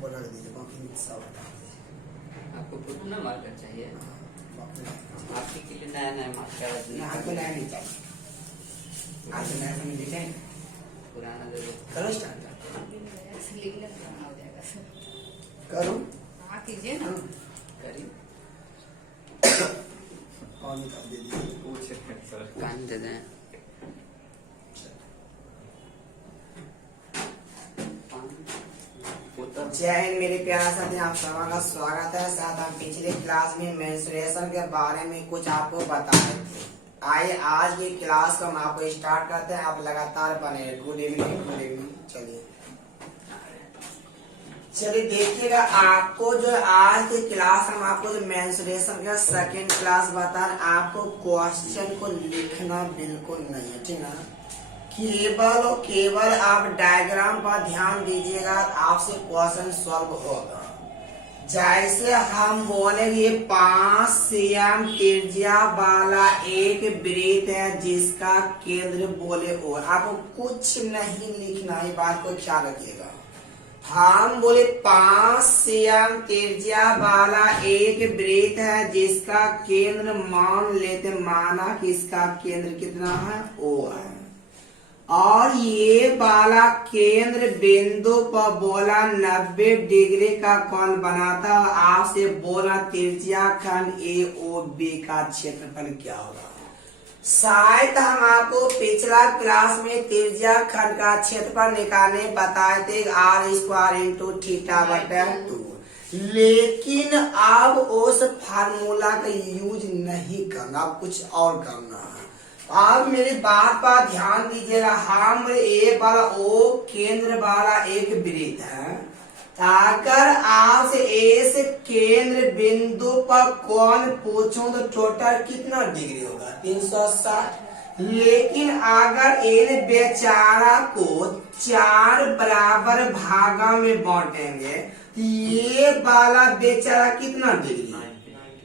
को रख दीजिए, बाकी सब हटा दीजिए। आपको पुराना मार्कर चाहिए? आपके के लिए नया नया मार्कर आपको नया नहीं चाहिए, आज नया समय दिखे पुराना दे दो। करो स्टार्ट हो जाएगा सर। करो हाँ कीजिए ना। करिए। और निकाल दे दीजिए। पूछ सर कान दे दें। जय हिंद मेरे प्यारे साथी, आप सबका स्वागत है। साथ हम पिछले क्लास में मेंस्ट्रुएशन के बारे में कुछ आपको बताए थे। आइए आज की क्लास को हम आपको स्टार्ट करते हैं, आप लगातार बने। Good evening, good evening. चलिए देखिएगा, आपको जो आज की क्लास हम आपको जो मेंस्ट्रुएशन का सेकेंड क्लास बता रहे हैं, आपको क्वेश्चन को लिखना बिल्कुल नहीं है, ठीक ना। केवल और केवल आप डायग्राम पर ध्यान दीजिएगा, आपसे क्वेश्चन सॉल्व होगा। जैसे हम बोलेंगे 5 cm त्रिज्या वाला एक वृत्त है जिसका केंद्र बोले ओ। आपको कुछ नहीं लिखना है, बात को ख्याल रखिएगा। हम बोले 5 cm त्रिज्या वाला एक वृत्त है जिसका केंद्र मान लेते, माना कि इसका केंद्र कितना है, ओ है। और ये वाला केंद्र बिंदु पर बोला 90 डिग्री का कोण बनाता है। आपसे बोला त्रिज्या खंड AOB का क्षेत्रफल क्या होगा। शायद हम आपको पिछला क्लास में त्रिज्या खंड का क्षेत्रफल निकालने बताए थे, r² × θ/2। लेकिन अब उस फार्मूला का यूज नहीं करना, कुछ और करना है। आप मेरी बात पर ध्यान दीजिएगा। हम ए वाला ओ केंद्र वाला एक वृत्त है, अगर आपसे इस केंद्र बिंदु पर कोण पूछूं तो टोटल कितना डिग्री होगा, 360। लेकिन अगर इन बेचारा को 4 बराबर भागा में बांटेंगे तो ये वाला बेचारा कितना डिग्री,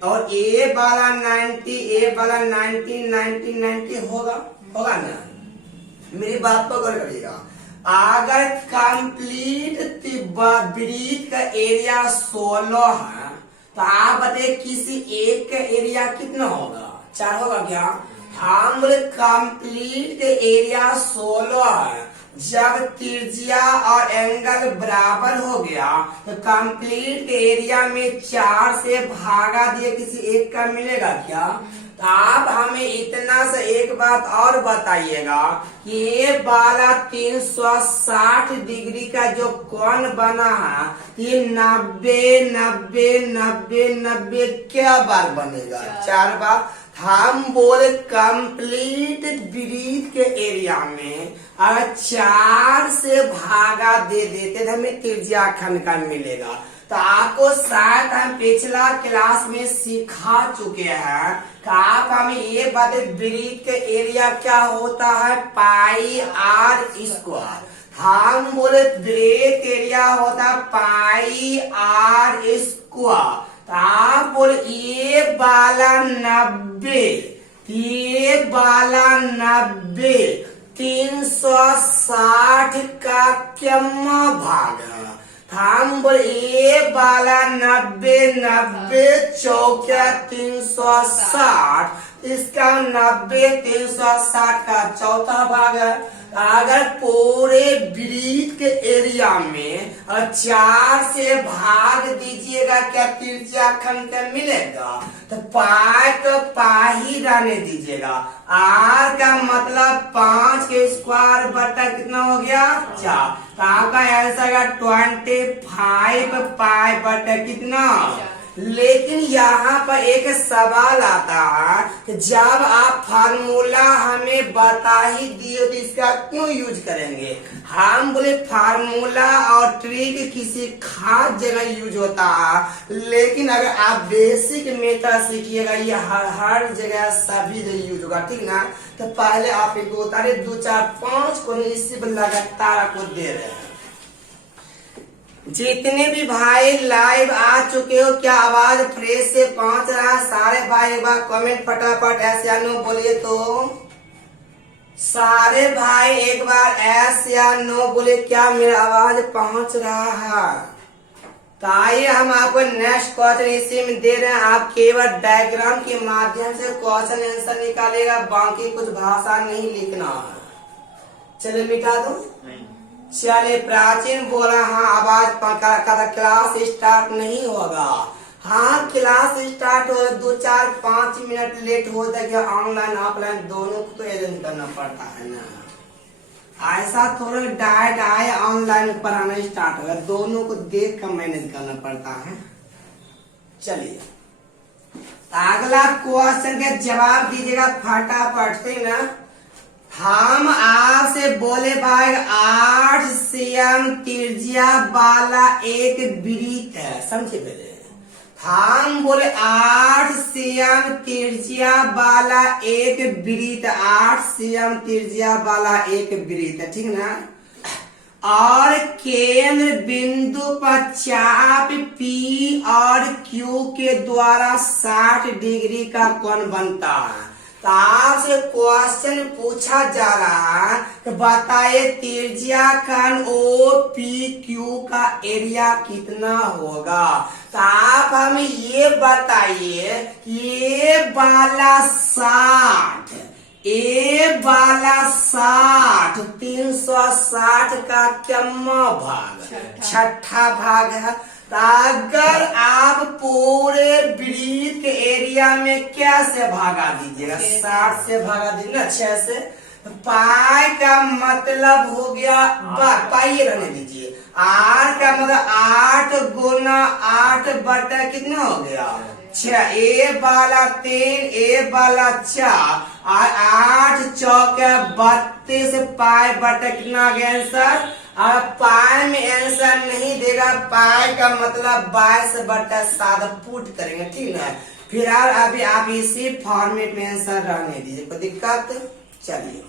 और ए वाला 90, ए वाला 90, 90, 90 होगा ना। मेरी बात को गौर करिएगा। अगर कंप्लीट वृत्त का एरिया 16 है तो आप बताइए किसी एक का एरिया कितना होगा, 4 होगा क्या। हम बोले कंप्लीट का एरिया 16 है। जब त्रिज्या और एंगल बराबर हो गया तो कंप्लीट एरिया में 4 से भागा दिए किसी एक का मिलेगा क्या। तो आप हमें इतना से एक बात और बताइएगा कि ये वाला 360 डिग्री का जो कोण बना है, ये 90, 90, 90, 90 क्या बार बनेगा, 4 बार। हम बोले कंप्लीट वृत्त के एरिया में अगर 4 से भागा दे देते तो हमें त्रिज्या खंड का मिलेगा। तो आपको शायद हम पिछला क्लास में सिखा चुके हैं कि आप हमें ये बात, वृत्त के एरिया क्या होता है, πr²। हम बोले वृत्त एरिया होता है πr²। तो आप बोले ये वाला 90, ये वाला 90 360 का कितना भाग है। हम बोले ये वाला 90, 90 चौका 360, इसका 90 360 का चौथा भाग है। अगर पूरे वृत्त के एरिया में 4 से भाग दीजिएगा क्या त्रिज्या खंड का मिलेगा। तो पाई तो ही रहने दीजिएगा। आर का मतलब 5 के स्क्वायर बटा कितना हो गया, 4। तो आपका आंसर का 25 पाई बटा कितना। लेकिन यहाँ पर एक सवाल आता है कि जब आप फार्मूला हमें बता ही दिए तो इसका क्यों यूज करेंगे। हम बोले फार्मूला और ट्रिक किसी खास जगह यूज होता है, लेकिन अगर आप बेसिक मेथड सीखिएगा ये हर जगह सभी जगह यूज होगा, ठीक ना। तो पहले आप एक उतारे 2, 4, 5 को इसी पर लगातार आपको दे रहे हैं। जितने भी भाई लाइव आ चुके हो, क्या आवाज फ्रेश से पहुंच रहा है सारे भाई, एक बार कमेंट फटाफट ऐसे या नो बोलिए तो। सारे भाई एक बार एस या नो बोले, क्या मेरा आवाज पहुंच रहा है। तो आइए हम आपको नेक्स्ट क्वेश्चन इसी में दे रहे हैं। आप केवल डायग्राम के माध्यम से क्वेश्चन आंसर निकालेगा, बाकी कुछ भाषा नहीं लिखना है। चलिए मिटा दो। चलिए प्राचीन बोला हाँ आवाज पका क्लास स्टार्ट नहीं होगा। हाँ क्लास स्टार्ट हो 2-4-5 मिनट लेट हो जाएगा। ऑनलाइन ऑफलाइन दोनों को तो अरेंज करना पड़ता है ना, ऐसा थोड़ा डायरेक्ट आए ऑनलाइन पढ़ाना स्टार्ट होगा, दोनों को देख कर मैनेज करना पड़ता है। चलिए अगला क्वेश्चन के जवाब दीजिएगा फटाफट से ना। हम आपसे बोले भाई 8 cm त्रिज्या वाला एक वृत्त है, समझे पहले। हम बोले 8 cm त्रिज्या वाला एक वृत्त, 8 cm त्रिज्या वाला एक वृत्त, ठीक ना। और केंद्र बिंदु पर चाप P और Q के द्वारा 60 डिग्री का कोण बनता है। तो आपसे क्वेश्चन पूछा जा रहा है कि बताइए त्रिज्या खंड OPQ का एरिया कितना होगा। तो आप हमें ये बताइए ये वाला 60, ये वाला 60 360 का कितना भाग? छठा भाग है। तो अगर आप पूरे वृत्त के एरिया में कैसे भागा दीजिएगा? 60 से भागा दीजिए ना, 6 से। पाई का मतलब हो गया, पाई रहने दीजिए। आर का मतलब 8 गुना 8 बटा कितना हो गया? 6। ए वाला 3, ए वाला 4 और 8 चौके 32 पाई बटा कितना गया आंसर? अब पाई में आंसर नहीं देगा, पाई का मतलब 22/7 पुट करेंगे, ठीक है। फिर अभी आप इसी फॉर्मेट में आंसर रहने दीजिए, कोई दिक्कत। चलिए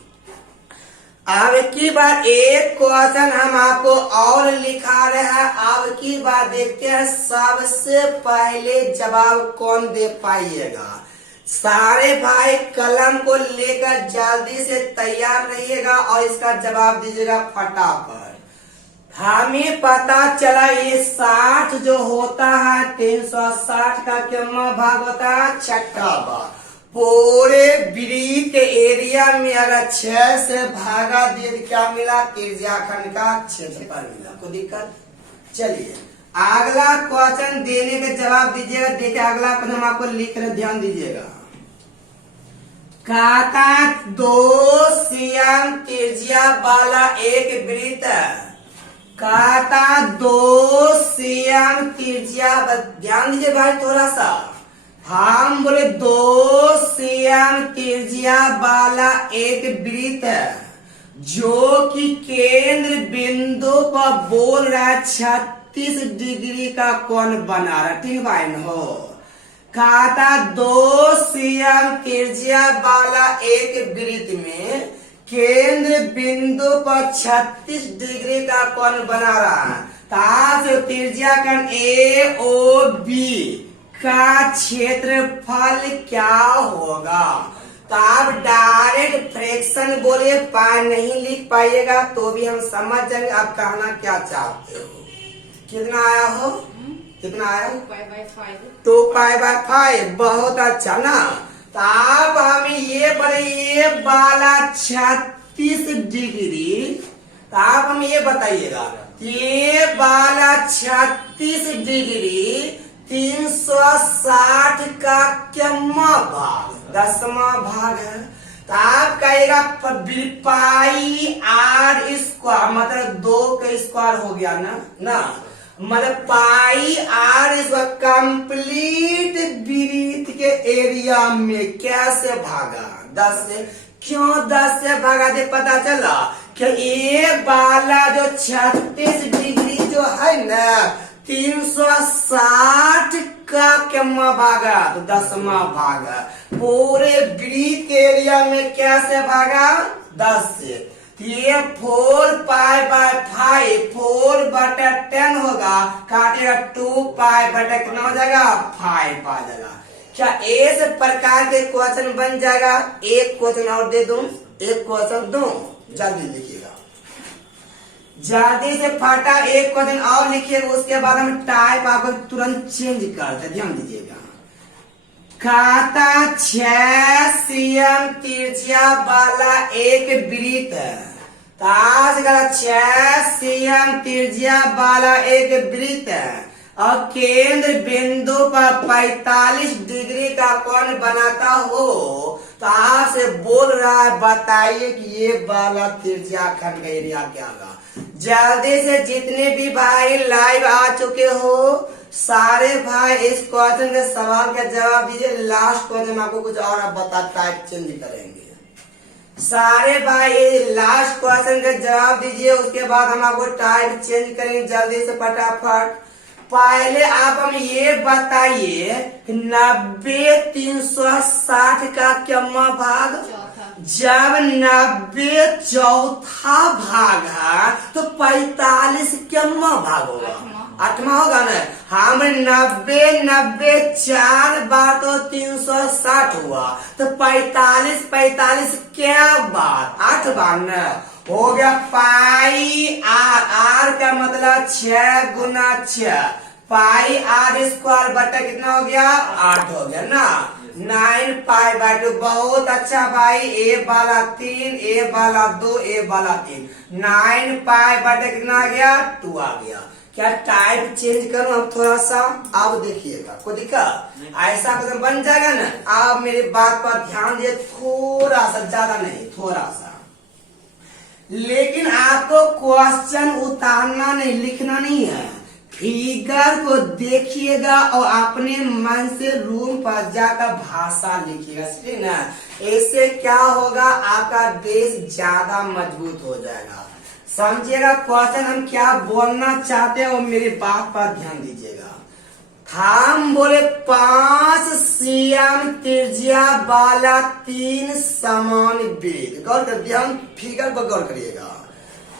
अब की बार एक क्वेश्चन हम आपको और लिखा रहे हैं। अब की बार देखते हैं सबसे पहले जवाब कौन दे पाइएगा। सारे भाई कलम को लेकर जल्दी से तैयार रहिएगा और इसका जवाब दीजिएगा फटाफट। हमें पता चला ये 60 जो होता है 360 का कितना भाग होता है? छठा भाग। पूरे वृत्त के एरिया में अगर 6 से भागा दिए क्या मिला? त्रिज्या खंड का क्षेत्रफल मिला, कोई दिक्कत। चलिए अगला क्वेश्चन देने के जवाब दीजिएगा। देखिए अगला क्वेश्चन आपको लिख रहे, ध्यान दीजिएगा। काका 2 cm त्रिज्या वाला एक वृत्त, काटा 2 cm त्रिज्या, ध्यान दीजिए भाई थोड़ा सा। हम बोले 2 cm त्रिज्या वाला एक वृत्त जो कि केंद्र बिंदु पर बोल रहा है 36 डिग्री का कोण बना रहा है, ठीक भाई हो। काटा 2 cm त्रिज्या वाला एक वृत्त में केंद्र बिंदु पर 36 डिग्री का कोण बना रहा है। ताज त्रिज्या खंड AOB का क्षेत्रफल क्या होगा? तो आप डायरेक्ट फ्रैक्शन बोले पाई नहीं लिख पाइएगा तो भी हम समझ जाएंगे आप कहना क्या चाहते हो। कितना आया हो? कितना आया? 2π/5। बहुत अच्छा ना। तो आप हमें ये ये वाला 36 डिग्री, तो आप हमें ये बताइएगा ये वाला 36 डिग्री 360 का कितना भाग? 10वां भाग है। तो आप कहेगा पाई R स्क्वायर मतलब 2 का स्क्वायर हो गया ना मतलब पाई R स्क्वायर कंप्लीट वृत्त के एरिया में कैसे भागा? 10 से। क्यों 10 से भागा दे? पता चला कि ये वाला जो 36 डिग्री जो है ना 360 का कितना भागा? तो 10वां भागा। पूरे वृत्त के एरिया में कैसे भागा? 10 से। ये 4π/5 4/10 होगा, काटेगा 2π/, कितना हो जाएगा? 5 आ जाएगा। क्या इस प्रकार के क्वेश्चन बन जाएगा? एक क्वेश्चन और दे दूं, एक क्वेश्चन दूं, जल्दी लिखिएगा। जल्दी से फटा एक क्वेश्चन और लिखिएगा, उसके बाद हम टाइप आपको तुरंत चेंज करते, ध्यान दीजिएगा। खाता 6 cm त्रिज्या वाला एक वृत्त, 6 cm त्रिज्या वाला एक वृत्त और केंद्र बिंदु पर 45 डिग्री का कोण बनाता हो, तो आपसे बोल रहा है बताइए कि ये वाला त्रिज्या खंड का एरिया क्या होगा। जल्दी से जितने भी भाई लाइव आ चुके हो सारे भाई इस क्वेश्चन के सवाल का जवाब दीजिए। लास्ट क्वेश्चन आपको कुछ और बता टाइप चेंज करेंगे। सारे भाई लास्ट क्वेश्चन का जवाब दीजिए, उसके बाद हम आपको टाइप चेंज करेंगे जल्दी से फटाफट। पहले आप हम ये बताइए 90 360 का कितना भाग? जब 90 चौथा भाग है तो 45 कितना भाग होगा? 8वां होगा ना। हम 90 4 बार तो 360 हुआ, तो 45 क्या बार? 8 बार न हो गया। पाई आर का मतलब 6 गुना 6, पाई आर स्क्वायर बटा कितना हो गया? 8 हो गया ना। 9 पाई बाय 2। बहुत अच्छा भाई। ए वाला 3, ए वाला 2, ए वाला 3। 9 पाई बटा कितना आ गया? 2 आ गया। क्या टाइप चेंज करूं अब थोड़ा सा? आप देखिएगा, कोई दिक्कत? ऐसा क्वेश्चन बन जाएगा ना। आप मेरी बात पर ध्यान दिए, थोड़ा सा, ज्यादा नहीं, थोड़ा सा। लेकिन आपको क्वेश्चन उतारना नहीं, लिखना नहीं है। फिगर को देखिएगा और अपने मन से रूम पर जाकर भाषा लिखिएगा, ठीक ना। इससे क्या होगा, आपका बेस ज्यादा मजबूत हो जाएगा। समझिएगा क्वेश्चन हम क्या बोलना चाहते हैं और मेरी बात पर ध्यान दीजिएगा। हम बोले 5 cm त्रिज्या वाला 3 समान वृत्त। गौर कर, ध्यान फिगर पर गौर करिएगा।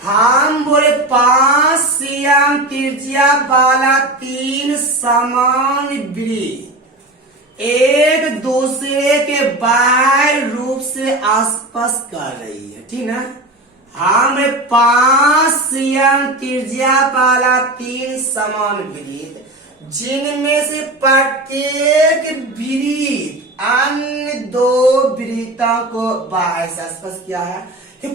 हम बोले 5 cm त्रिज्या वाला 3 समान वृत्त एक दूसरे के बाह्य रूप से आसपास कर रही है, ठीक ना। हम 5 cm त्रिज्या वाला 3 समान वृत्त जिनमें से प्रत्येक वृत्त अन्य 2 वृत्तों को बाह्य से आसपास किया है।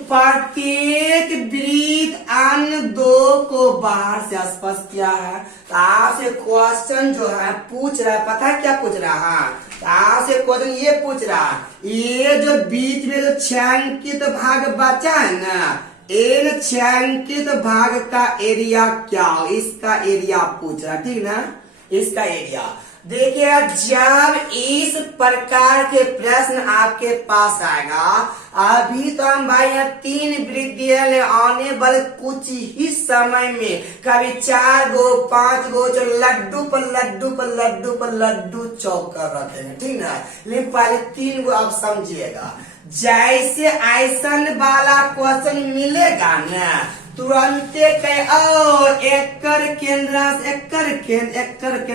प्रत्येक वृत्त अन्य 2 को बाहर से आसपास किया है। तो आपसे क्वेश्चन जो है पूछ रहा है, पता है क्या पूछ रहा है? आपसे क्वेश्चन ये पूछ रहा है, ये जो बीच में जो छायांकित भाग बचा है ना, इन छायांकित भाग का एरिया क्या हो? इसका एरिया पूछ रहा है, ठीक ना। इसका एरिया देखिए, जब इस प्रकार के प्रश्न आपके पास आएगा, अभी तो हम भाई यहाँ 3 वृत्त दिए, आने वाले कुछ ही समय में कभी 4 गो 5 गो जो लड्डू पर लड्डू पर लड्डू पर लड्डू चौक कर रखे हैं, ठीक ना। लेकिन पहले 3 गो आप समझिएगा। जैसे ऐसन वाला क्वेश्चन मिलेगा ना, तुरंत एकर केंद्र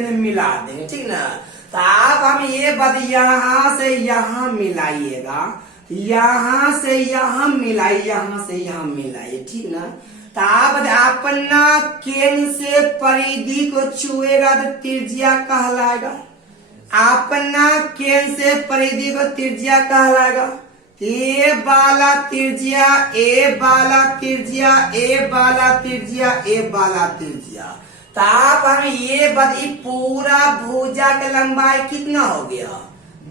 मिला देंगे, ठीक ना। तो आप हम ये बात यहाँ से यहाँ मिलाइएगा, यहाँ से यहाँ मिलाइए, यहाँ से यहाँ मिलाइए, ठीक ना। तो आप अपना केंद्र से परिधि को छुएगा तो त्रिज्या कहलाएगा। अपना केंद्र से परिधि को त्रिज्या कहलाएगा। ए वाला त्रिज्या, ए वाला त्रिज्या, ए वाला त्रिज्या, ए वाला त्रिज्या। तो आप हम ये बताइए पूरा भुजा की लंबाई कितना हो गया?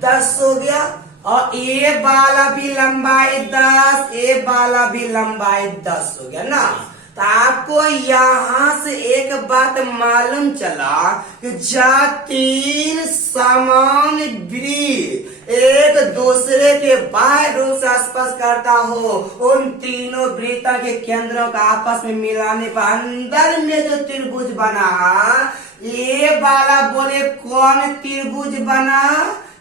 10 हो गया। और ए वाला भी लंबाई 10, ए वाला भी लंबाई 10 हो गया ना। तो आपको यहाँ से एक बात मालूम चला कि जब 3 समान वृत्त एक दूसरे के बाह्य रूप से आसपास करता हो, उन तीनों वृत्तों के केंद्रों का आपस में मिलाने पर अंदर में जो त्रिभुज बना, ये वाला बोले कौन त्रिभुज बना?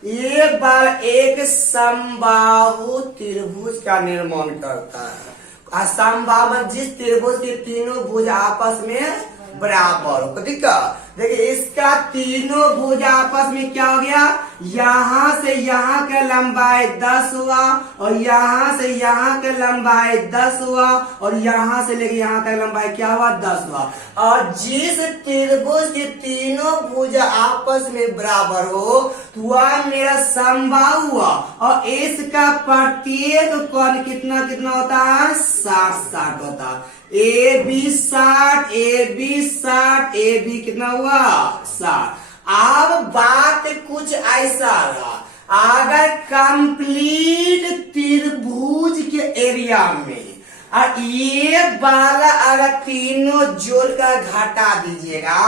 ये बार एक समबाहु त्रिभुज का निर्माण करता है। असमबाहु जिस त्रिभुज के तीनों भुज आपस में बराबर हो, ठीक है। देखिए इसका तीनों भुजा आपस में क्या हो गया, यहाँ से यहाँ का लंबाई 10 हुआ और यहाँ से यहाँ का लंबाई 10 हुआ और यहाँ से लेके यहाँ तक लंबाई क्या हुआ 10 हुआ। और जिस त्रिभुज के तीनों भुजा आपस में बराबर हो तो वह मेरा समबाहु हुआ और इसका प्रत्येक कोण कितना कितना होता है 60-60 होता है। A B 60, A B 60, A B कितना हुआ 60। अब बात कुछ ऐसा रहा, अगर कंप्लीट त्रिभुज के एरिया में और ये वाला अगर तीनों जोड़ कर घटा दीजिएगा,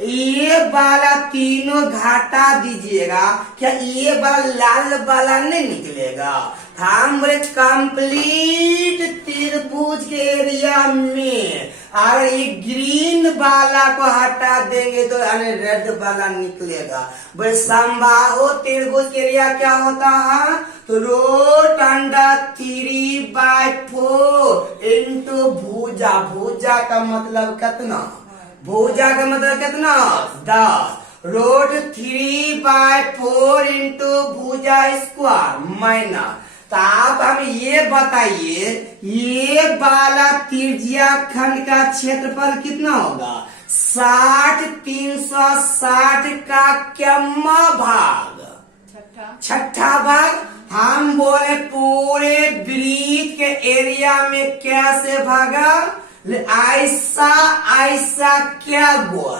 ये वाला तीनों घटा दीजिएगा, क्या ये वाला लाल वाला नहीं निकलेगा। हम बोले कंप्लीट त्रिभुज के एरिया में अगर ये ग्रीन वाला को हटा देंगे तो रेड वाला निकलेगा। बोले समबाहु त्रिभुज के एरिया क्या होता है, तो रूट अंडर 3/4 इंटू भुजा। भुजा का मतलब कितना, भुजा का मतलब कितना 10, रूट 3/4 इंटू भुजा स्क्वायर माइनस। तो आप हम ये बताइए ये वाला त्रिज्या खंड का क्षेत्रफल कितना होगा, 60 360 का कितना भाग, छठा भाग। हम बोले पूरे ब्रिज के एरिया में कैसे भागा, ऐसा ऐसा क्या गो,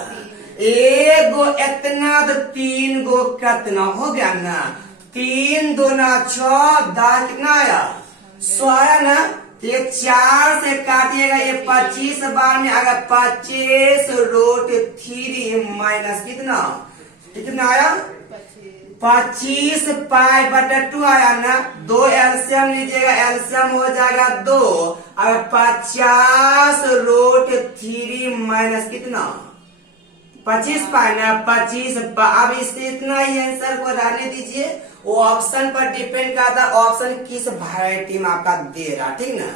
एक गो इतना तो 3 गो कितना हो गया ना, 3 दूना 6 10 कितना आया 100 आया ना। ये 4 से काटिएगा ये 25 बार में अगर 25 रूट 3 माइनस कितना आया 25 पाई बटा 2 आया ना। 2 एलसीएम लीजिएगा, एलसीएम हो जाएगा 2। अगर 50 रूट 3 माइनस कितना 25 पाई ना 25। अब इससे इतना ही आंसर को रहने दीजिए, वो ऑप्शन पर डिपेंड करता है ऑप्शन किस वैरायटी में आपका दे रहा, ठीक ना।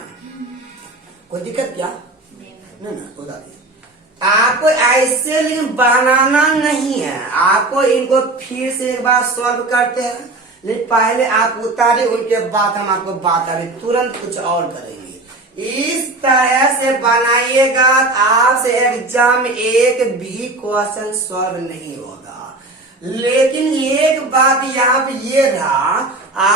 कोई दिक्कत क्या नहीं ना, बता दीजिए। आपको ऐसे लेकिन बनाना नहीं है, आपको इनको फिर से एक बार सॉल्व करते हैं, लेकिन पहले आप उतारे उनके बाद हम आपको बात अभी तुरंत कुछ और करेंगे। इस तरह से बनाइएगा आपसे एग्जाम में एक भी क्वेश्चन सॉल्व नहीं होगा। लेकिन एक बात यहाँ पे ये रहा,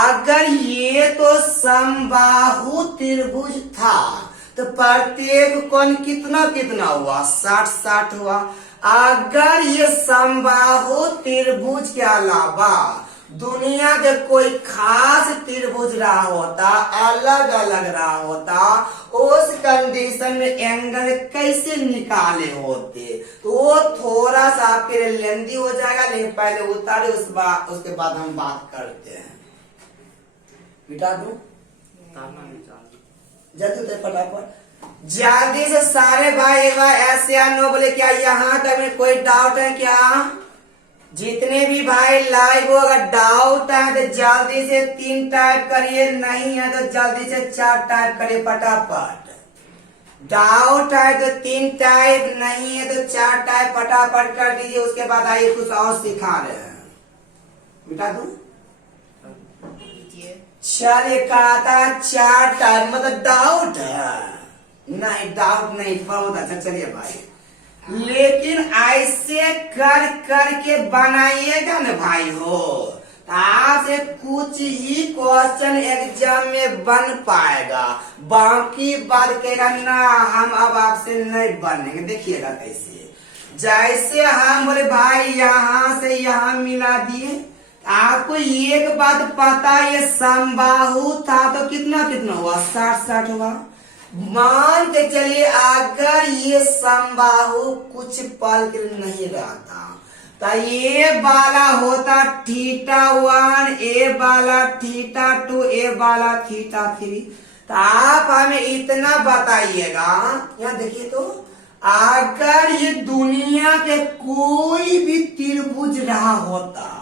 अगर ये तो समबाहु त्रिभुज था तो प्रत्येक कोण कितना कितना हुआ 60-60 हुआ। अगर ये समबाहु त्रिभुज के अलावा दुनिया के कोई खास त्रिभुज रहा होता, अलग अलग रहा होता, उस कंडीशन में एंगल कैसे निकाले होते, तो वो थोड़ा सा आपके लिए लेंदी हो जाएगा। लेकिन पहले उतारे उसके बाद हम बात करते हैं। मिटा दूं जल्दी उतर फटाफट, जल्दी से सारे भाई एक बार ऐसे या नो बोले। क्या यहाँ तक में कोई डाउट है क्या, जितने भी भाई लाइव हो अगर डाउट है तो जल्दी से 3 टाइप करिए, नहीं है तो जल्दी से 4 टाइप करिए फटाफट। डाउट है तो 3 टाइप, नहीं है तो 4 टाइप फटाफट कर दीजिए। उसके बाद आइए कुछ और सिखा रहे हैं। मिटा दूं चलिए, कहा था 4 टाइप मतलब डाउट है, नहीं डाउट नहीं, बहुत अच्छा। चलिए भाई, लेकिन ऐसे कर करके बनाइएगा ना भाई हो, आपसे कुछ ही क्वेश्चन एग्जाम में बन पाएगा, बाकी बात कहेगा ना हम अब आपसे नहीं बनेंगे। देखिएगा कैसे, जैसे हम बोले भाई यहाँ से यहाँ मिला दिए, आपको एक बात पता ये समबाहु था तो कितना कितना हुआ 60-60 हुआ। मान के चलिए अगर ये समबाहु कुछ पल के नहीं रहता तो ये वाला होता θ1, ए वाला θ2, ए वाला θ3। तो आप हमें इतना बताइएगा, यहाँ देखिए तो अगर ये दुनिया के कोई भी त्रिभुज रहा होता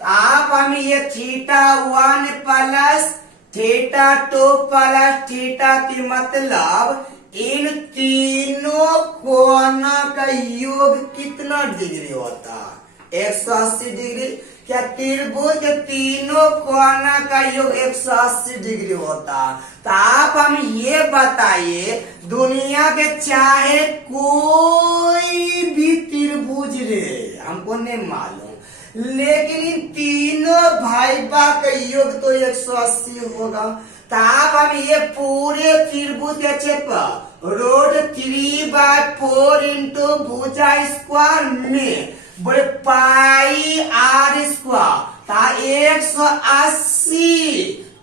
तो आप हमें ये θ1 प्लस θ2 प्लस θ3 मतलब इन तीनों कोना का योग कितना डिग्री होता है? 180 डिग्री। क्या त्रिभुज के तीनों कोना का योग 180 डिग्री होता? तो आप हम ये बताइए, दुनिया के चाहे कोई भी त्रिभुज रे, हमको नहीं मालूम, लेकिन इन तीनों भाई बा का योग तो 180 होगा। तो आप हम ये पूरे त्रिभुज के क्षेत्रफल रोड 3/4 इंटू भुजा स्क्वायर में बड़े पाई आर स्क्वायर 180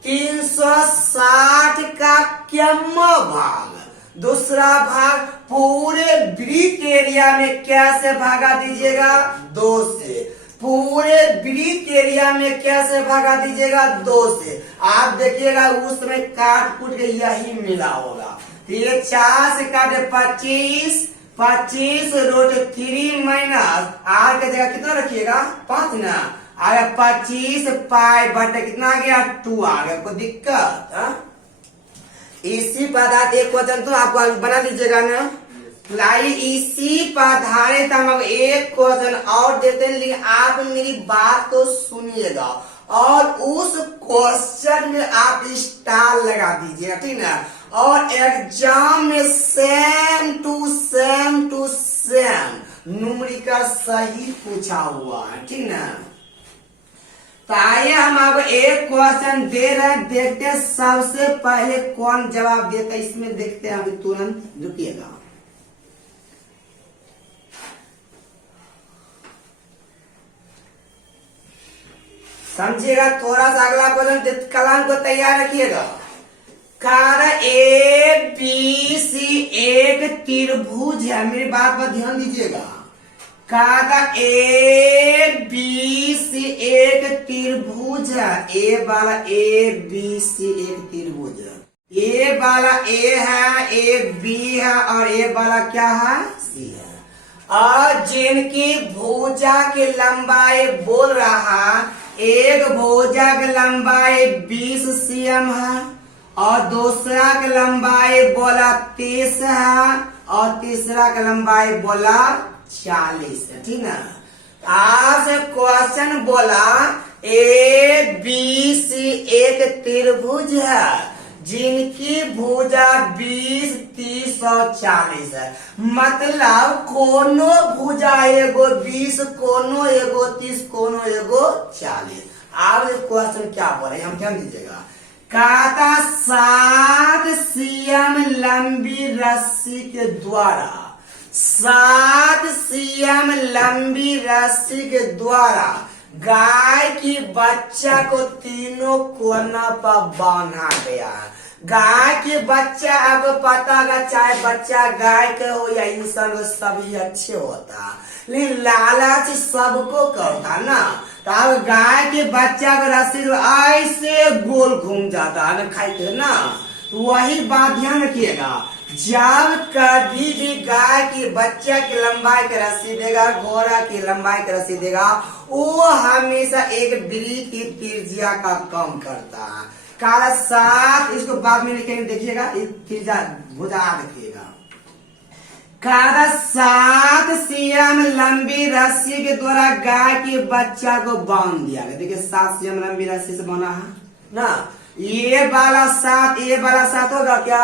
360 का क्या भाग, दूसरा भाग पूरे वृत्त एरिया में कैसे भागा दीजिएगा? 2 से। पूरे वृत्त एरिया में कैसे भागा दीजिएगा? 2 से। आप देखिएगा उस समय काट कूट के यही मिला होगा। ये 4 से काटे 25 रोट 3 माइनस आर के जगह कितना रखिएगा? 5 ना। आगे 25 पाई बटे कितना आ गया? 2 आ गया। कोई दिक्कत? इसी पर आधारित एक क्वेश्चन तो आपको बना लीजिएगा ना। लाई इसी पर आधारित हम एक क्वेश्चन और देते हैं, लेकिन आप मेरी बात तो सुनिएगा और उस क्वेश्चन में आप स्टार लगा दीजिएगा, ठीक ना। और एग्जाम में सेम टू सेम न्यूमेरिकल सही पूछा हुआ है, ठीक ना। तो आइए हम अब एक क्वेश्चन दे रहे हैं, देखते हैं सबसे पहले कौन जवाब देता है, इसमें देखते हैं अभी तुरंत, रुकिएगा। समझिएगा, थोड़ा सा अगला क्वेश्चन कलाम को तैयार रखिएगा। कार ए बी सी एक त्रिभुज है, मेरी बात पर ध्यान दीजिएगा। कार ए बी सी एक त्रिभुज है, ए वाला ए बी सी एक त्रिभुज है। ए वाला ए है, ए बी है और ए वाला क्या है? सी है। और जिनकी भुजा की लंबाई बोल रहा, एक भुजा की लंबाई 20 cm है और दूसरा की लंबाई बोला 30 है और तीसरा की लंबाई बोला 40 है, ठीक ना। आपसे क्वेश्चन बोला ए बी सी एक त्रिभुज है जिनकी भुजा 20, 30 और 40 है। मतलब कोनो भुजा एगो 20, कोनो एगो 30, कोनो एगो 40। आप क्वेश्चन क्या बोले, हम ध्यान दीजिएगा। कहता 7 cm लंबी रस्सी के द्वारा, 7 cm लंबी रस्सी के द्वारा गाय की बच्चा को तीनों कोना पर बांधा गया। गाय के बच्चा आपको पता होगा, चाहे बच्चा गाय के हो या इंसान हो, सभी अच्छे होता, लेकिन लालच सबको करता ना। तो अब गाय के बच्चा को रस्सी ऐसे गोल घूम जाता है ना, खाते ना। तो वही बात ध्यान रखिएगा, जब कभी भी गाय की बच्चा की लंबाई की रस्सी देगा, घोड़ा की लंबाई की रस्सी देगा, वो हमेशा एक वृत्त की त्रिज्या का कम करता है। कारण 7, इसको बाद में लिखेंगे, देखिएगा त्रिज्या भुजा देखिएगा। कारण 7 cm लंबी रस्सी के द्वारा गाय के बच्चा को बांध दिया गया। देखिए 7 cm लंबी रस्सी से बना है ना। ये वाला 7 होगा क्या?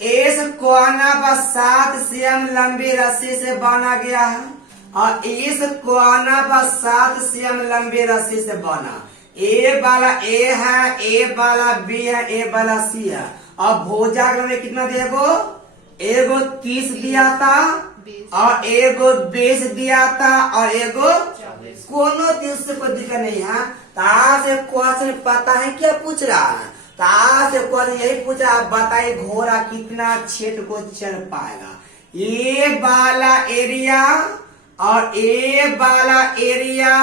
इस कोना पर 7 cm लंबी रस्सी से बना गया है और इस कोना पर 7 cm लंबी रस्सी से बना। ए वाला ए है, ए वाला बी है, ए वाला सी है। और भुजा में कितना देगो? एगो 30 दिया था और एगो 20 दिया था और एगो कोनो 30 से कोई दिक्कत नहीं है। तार से क्वेश्चन पता है क्या पूछ रहा है? तार से क्वेश्चन यही पूछ रहा है, बताइए घोड़ा कितना क्षेत्र को चल पाएगा। ए वाला एरिया और ए वाला एरिया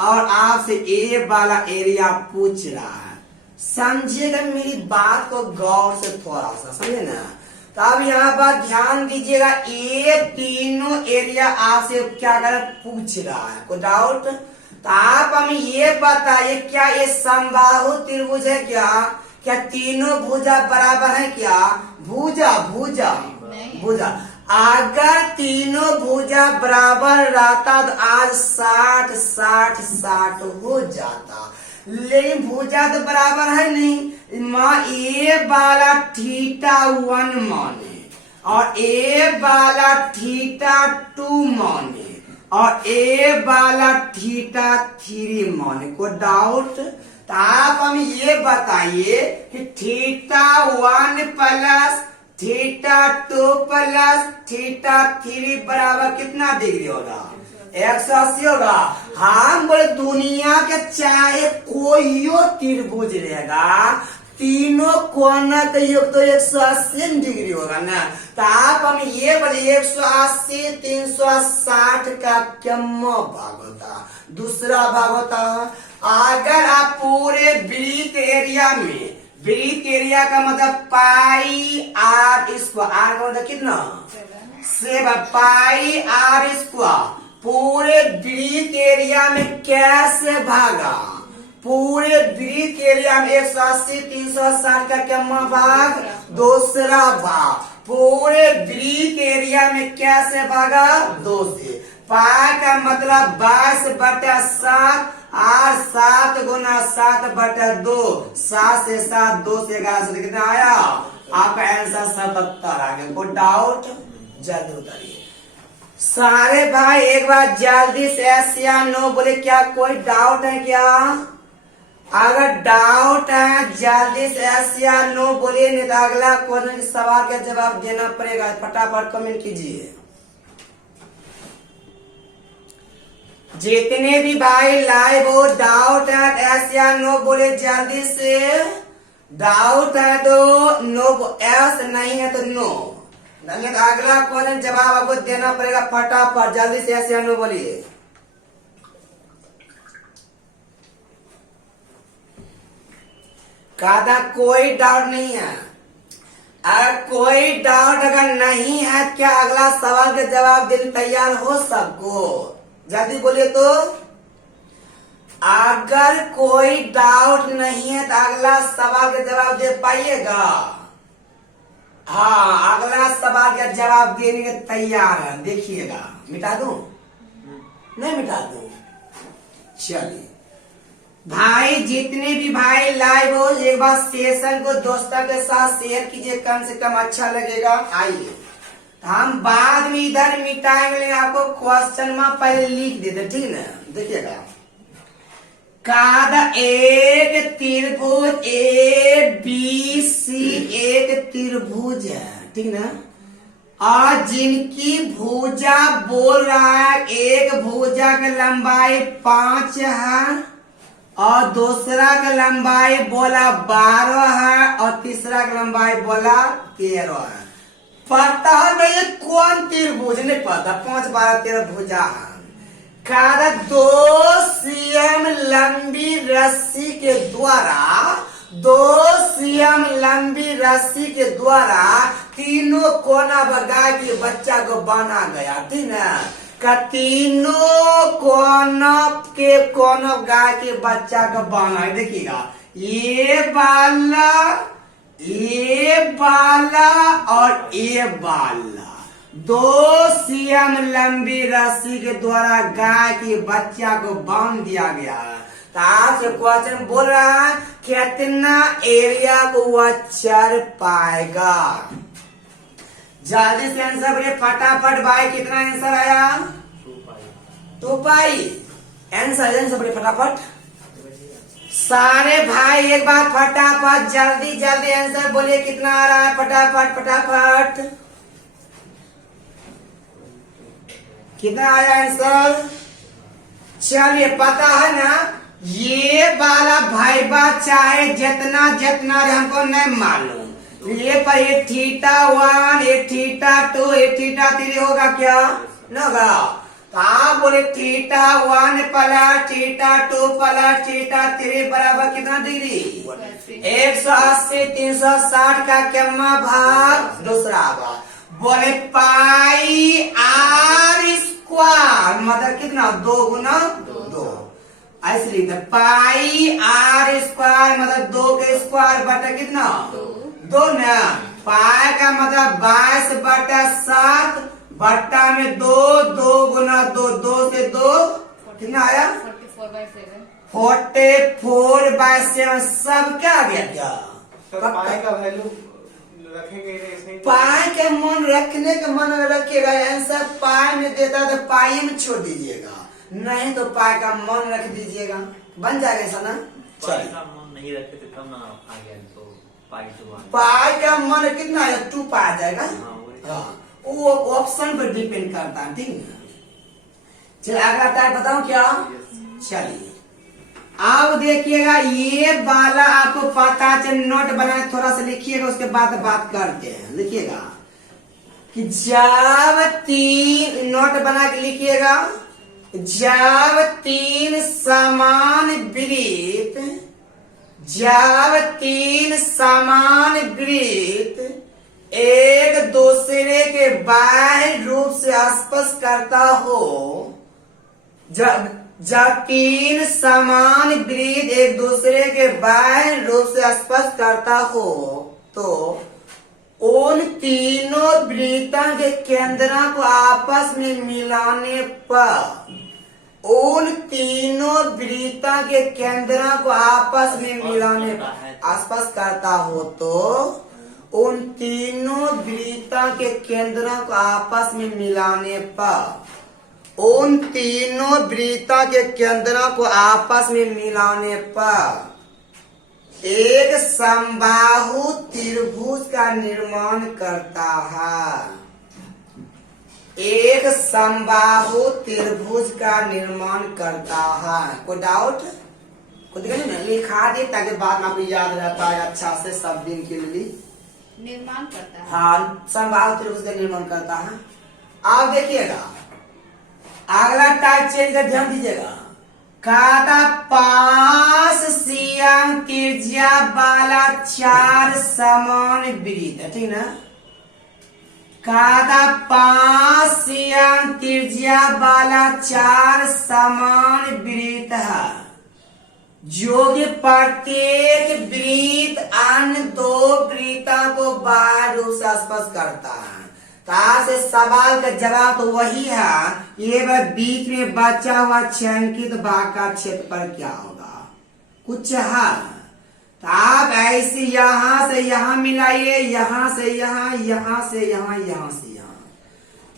और आपसे ए वाला एरिया पूछ रहा है। समझिएगा मेरी बात को गौर से, थोड़ा सा समझे ना। तो अब यहाँ पर ध्यान दीजिएगा, ये तीनों एरिया आपसे क्या कर पूछ रहा है, कोई डाउट? तो आप हमें ये बताइए, क्या ये समबाहु त्रिभुज है क्या? क्या तीनों भुजा बराबर है क्या? भुजा भुजा। अगर तीनों भुजा बराबर रहता तो आज 60 60 60 हो जाता, लेकिन भुजा तो बराबर है नहीं। माँ ए वाला थीटा 1 माने और ए वाला थीटा 2 माने और ए वाला थीटा 3 माने। कोई डाउट? तो आप हम ये बताइए कि theta 1 plus theta 2 plus theta 3 बराबर कितना डिग्री होगा? 180 होगा। हम बोले दुनिया के चाहे कोई त्रिभुज रहेगा, तीनों कोना का योग तो 180 डिग्री होगा ना। तो आप हम ये बोले 180 360 का क्या भाग होता? दूसरा भाग होता। अगर आप पूरे वृत्त एरिया में, वृत्त एरिया का मतलब पाई आर स्क्वायर, आर का मतलब कितना? 7 पाई आर स्क्वायर। पूरे वृत्त एरिया में कैसे भागा? पूरे वृत्त एरिया में 180 360 का क्या भाग? दूसरा भाग। पूरे वृत्त एरिया में कैसे भागा? 2 से। पाई का मतलब 22/7 और 7 गुना 7/2, 7 से 7, 2 से 11 से कितना आया? आपका आंसर 77 आ गया। कोई डाउट? जल्दी उतारिए सारे भाई, एक बार जल्दी से यस या नो बोले। क्या कोई डाउट है क्या? अगर डाउट है जल्दी से यस या नो बोलिए, नहीं तो अगला क्वेश्चन के सवाल का जवाब देना पड़ेगा। फटाफट कमेंट कीजिए। जितने भी भाई लाइव हो, डाउट है यस या नो बोले जल्दी से। डाउट है तो नो, यस नहीं है तो नो। नहीं तो अगला क्वेश्चन जवाब आपको देना पड़ेगा। फटाफट जल्दी से यस या नो बोलिए। कहा कोई डाउट नहीं है। अगर कोई डाउट अगर नहीं है, क्या अगला सवाल का जवाब देने तैयार हो सबको? जल्दी बोलिए। तो अगर कोई डाउट नहीं है तो अगला सवाल का जवाब दे पाइएगा? हाँ, अगला सवाल का जवाब देने के तैयार है। देखिएगा। मिटा दूं? नहीं मिटा दूं? चलिए भाई, जितने भी भाई लाइव हो, एक बार सेशन को दोस्तों के साथ शेयर कीजिए, कम से कम अच्छा लगेगा। आइए हम बाद में इधर मिटाएंगे, लेकिन आपको क्वेश्चन में पहले लिख देते, ठीक ना? देखिएगा। कादा एक त्रिभुज ए बी सी एक त्रिभुज है, ठीक ना? और जिनकी भुजा बोल रहा है, एक भुजा की लंबाई 5 है और दूसरा का लंबाई बोला 12 है और तीसरा का लंबाई बोला 13 है। पता नहीं कौन त्रिभुज, नहीं पता। 5 12 13 भुजा है। कारण 2 cm लंबी रस्सी के द्वारा, 2 cm लंबी रस्सी के द्वारा तीनों कोना गाय के बच्चा को बांधा गया, ठीक है? का तीनों कोना के कोना गाय के बच्चा को बांधा। देखिएगा, ये बाला और ये बाला 2 cm लंबी रस्सी के द्वारा गाय के बच्चा को बांध दिया गया है। तो आपसे क्वेश्चन बोल रहा है कितना एरिया को वह चर पाएगा? जल्दी से आंसर बोलिए फटाफट भाई। कितना आंसर आया? 2 पाई। आंसर बोलिए फटाफट सारे भाई, एक बार फटाफट जल्दी जल्दी आंसर बोलिए। कितना आ रहा है? फटाफट फटाफट। कितना आया आंसर? चलिए, पता है ना, ये वाला भाई बात चाहे जितना जितना हमको नहीं मालूम। ये पर ये θ1, ये θ2, ये θ3 होगा क्या? न होगा। तो आप बोले θ1 प्लस θ2 प्लस θ3 बराबर कितना डिग्री? 180 360 का क्या भाग? दूसरा भाग। बोले पाई आर स्क्वायर मतलब कितना? 2 गुना 2। ऐसे लिखते पाई आर स्क्वायर मतलब 2 के स्क्वायर बटा कितना? 2 ना, पाई का मतलब 22/7 बट्टा में 2, 2 गुना 2, 2 से 2 कितना आया 44/7। 44/7 सब क्या आ गया क्या? सर पाई का वैल्यू रखेंगे नहीं? पाई के मन रखने के मन में रखिएगा, आंसर पाई में देता तो पाई में छोड़ दीजिएगा, नहीं तो पाई का मन रख दीजिएगा, बन जाएगा ऐसा ना। पाई चलिए का मन नहीं रखे थे तब ना आ गया, तो पाई 2 आ गया। पाई का मन कितना है 2 पाई जाएगा। हाँ, वही। हाँ, वो ऑप्शन पर डिपेंड करता है, ठीक है। चलिए अगला टाइप बताऊं क्या? चलिए अब देखिएगा, ये वाला आपको पता चल, नोट बनाए थोड़ा सा लिखिएगा, उसके बाद बात करते हैं। लिखिएगा कि जब 3 नोट बना के लिखिएगा, जब 3 समान वृत्त, जब 3 समान वृत्त एक दूसरे के बाह्य रूप से स्पर्श करता हो, जब 3 समान वृत्त एक दूसरे के बाह्य रूप से स्पर्श करता हो, तो उन तीनों वृत्तों के केंद्रों को आपस में मिलाने पर, उन तीनों वृत्तों के केंद्रों को आपस में मिलाने पर स्पर्श करता हो, तो उन तीनों वृत्तों के केंद्रों को आपस में मिलाने पर, उन तीनों वृत्तों के केंद्रों को आपस में मिलाने पर एक समबाहु त्रिभुज का निर्माण करता है, एक समबाहु त्रिभुज का निर्माण करता है। कोई डाउट? कुछ ना लिखा दे ताकि बाद में आपको याद रहता है अच्छा से सब दिन के लिए। निर्माण करता है। हाँ, समबाहु त्रिभुज का निर्माण करता है। आप देखिएगा अगला टाइप चेंज कर ध्यान दीजिएगा, कहता 5 सीएम त्रिज्या वाला 4 समान वृत्त है, ठीक ना। कहता 5 सीएम त्रिज्या वाला 4 समान वृत्त है, जो कि प्रत्येक वृत्त अन्य 2 वृत्तों को बाह्य रूप से स्पर्श करता है। से सवाल का जवाब तो वही है, ये बीच में बचा हुआ छायांकित भाग का क्षेत्रफल क्या होगा, कुछ है। तो आप ऐसे यहां से यहां मिलाइए, यहां से यहां, यहां से यहां, यहां से यहां।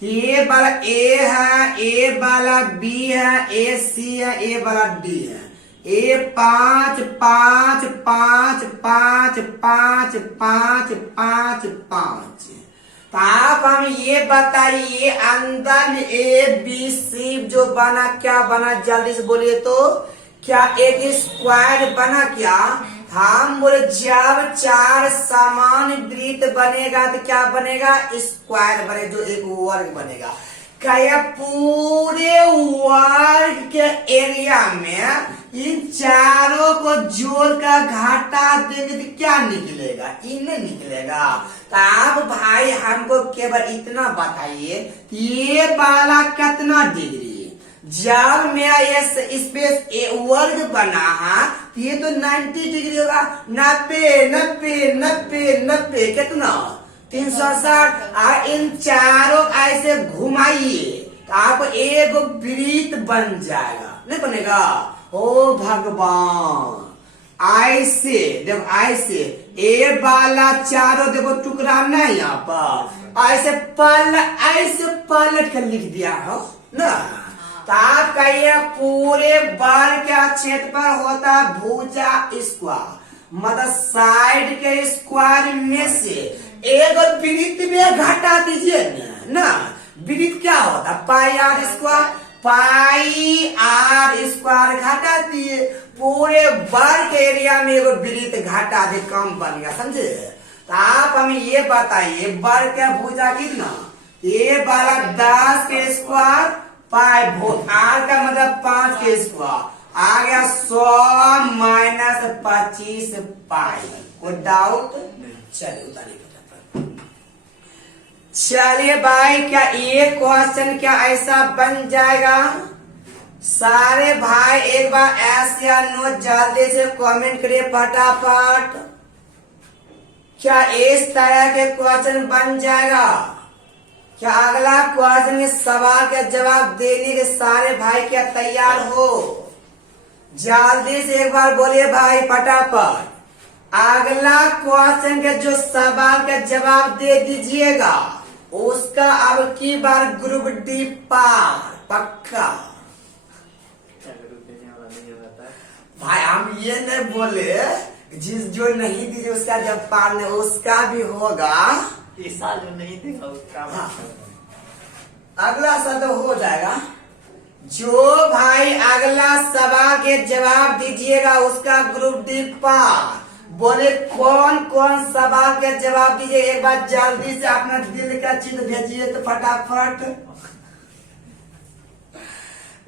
ये वाला ए है, ए वाला बी है, ए सी है, ए वाला डी है। ए 5 5 5 5 5 5 5 5। तो आप हम ये बताइए अंदर में ए बी सी जो बना, क्या बना, जल्दी से बोलिए तो। क्या एक स्क्वायर बना क्या? हम बोले जब 4 समान वृत्त बनेगा तो क्या बनेगा, स्क्वायर बने, जो एक वर्ग बनेगा। क्या पूरे वर्ग के एरिया में इन चारों को जोड़ कर घाटा देंगे तो क्या निकलेगा, इन्हें निकलेगा। तो आप भाई हमको केवल इतना बताइए, ये वाला कितना डिग्री, जब मेरा स्पेस ए वर्ग बना है तो ये तो 90 डिग्री होगा। 90 90 90 90 कितना 360। और इन चारों ऐसे घुमाइए तो आपको एक वृत्त बन जाएगा, नहीं बनेगा? ओ भगवान, ऐसे देखो, ऐसे ए वाला चारों देखो टुकड़ा नहीं यहाँ पर, ऐसे पलट कर लिख दिया हो ना। तो आप कहिए पूरे वर्ग का क्षेत्रफल होता है भुजा स्क्वायर, मतलब साइड के स्क्वायर में से एक वृत्त में घटा दीजिए ना। वृत्त क्या होता, pi R square, pi R square घटा दिए, पूरे वर्ग एरिया में एगो वृत्त घटा दे, कम बन गया, समझे। तो आप हमें ये बताइए वर्ग का भुजा कितना, ये वाला 10 के स्क्वायर, पाई आर का मतलब 5 के स्क्वायर, आ गया 100 माइनस 25 पाई। कोई डाउट? चलिए उतारिए। चलिए भाई, क्या ये क्वेश्चन क्या ऐसा बन जाएगा? सारे भाई एक बार ऐसे या नो जल्दी से कमेंट करिए फटाफट। क्या इस तरह के क्वेश्चन बन जाएगा? क्या अगला क्वेश्चन के सवाल का जवाब देने के सारे भाई क्या तैयार हो? जल्दी से एक बार बोलिए भाई फटाफट। अगला क्वेश्चन के जो सवाल का जवाब दे दीजिएगा उसका अब की बार ग्रुप डी पार पक्का। क्या ग्रुप देने वाला नहीं रहता है? भाई हम ये नहीं बोले जिस जो नहीं दीजिए उसका जब पार नहीं उसका भी होगा। इस साल जो नहीं देगा उसका हाँ। अगला साल तो हो जाएगा। जो भाई अगला सवाल के जवाब दीजिएगा उसका ग्रुप डी पार। बोले कौन कौन सवाल के जवाब दीजिए एक बार जल्दी से अपना दिल का चित्र भेजिए तो फटाफट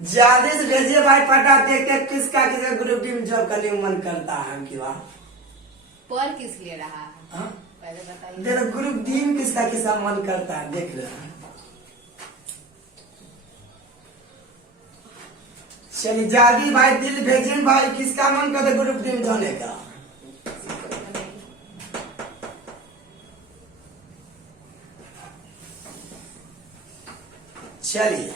जल्दी से भेजिए भाई फटाफट। देखते किसका किसका ग्रुप डी में जॉब करने में मन करता है हम की बात पर किस लिए रहा है? हाँ? पहले बताइए। देखो ग्रुप डी में किसका किसका मन करता है देख रहे हैं। चलिए जल्दी भाई दिल भेजिए भाई किसका मन करता है ग्रुप डी में जाने का। चलिए